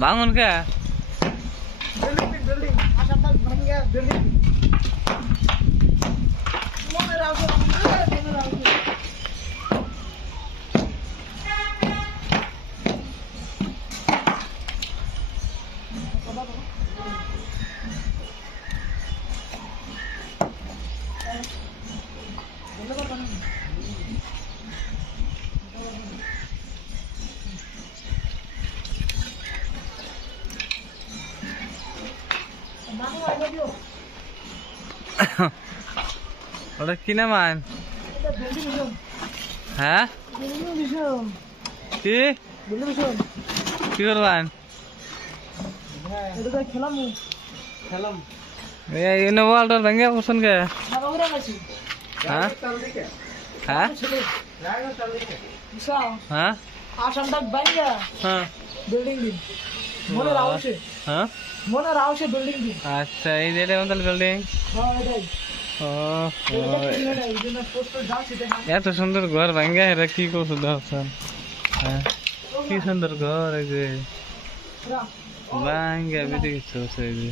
ভাঙুন কে building আসামটা ভাঙিয়া building মনে রাখো মনে রাখো ওটা কি নাম আইন হ্যাঁ কি কি করবেন এই ওয়ালটার ভেঙে পছন্দ কে হ্যাঁ হ্যাঁ হ্যাঁ আসামটা ভাঙিয়া হ্যাঁ বিল্ডিং দিন মনে রাখছে হ্যাঁ মনে রাখছে বিল্ডিং দিন আচ্ছা এই যে আমাদের বিল্ডিং হ্যাঁ এটাই এত সুন্দর ঘর ভাঙ্গা এরা কি করছো দেখছেন হ্যাঁ কি সুন্দর ঘর এই যে ভাঙ্গা বেরিয়ে গেছে এই যে